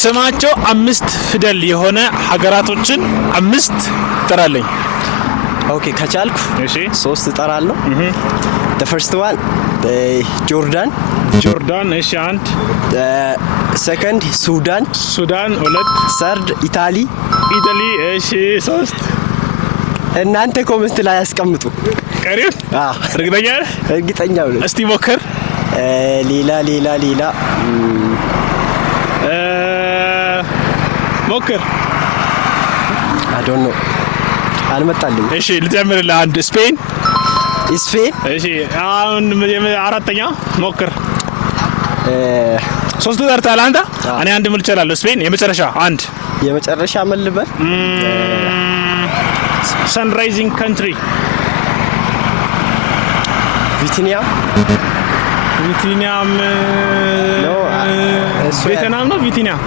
ስማቸው 5 ፊደል የሆነ ሀገራቶችን 5 ጥራለኝ። ኦኬ ከቻልኩ እሺ 3 እጠራለሁ። the first one ጆርዳን እሺ 1 second ሱዳን 2 third ኢታሊ እሺ 3 እናንተ ኮሜንት ላይ አስቀምጡ። ቀሪው እርግጠኛ ነኝ። እስቲ ሞክር። ሌላ ሞክር። I don't know አልመጣልኝ። እሺ ልጀምርልህ። አንድ ስፔን እሺ አሁን አራተኛ ሞክር። 3 ጠርተሃል አንተ። እኔ አንድ ምል እችላለሁ። ስፔን የመጨረሻ ምን ልበል? ሰንራይዚንግ ካንትሪ ቪትናም ቬትናም ነው። ቪትናም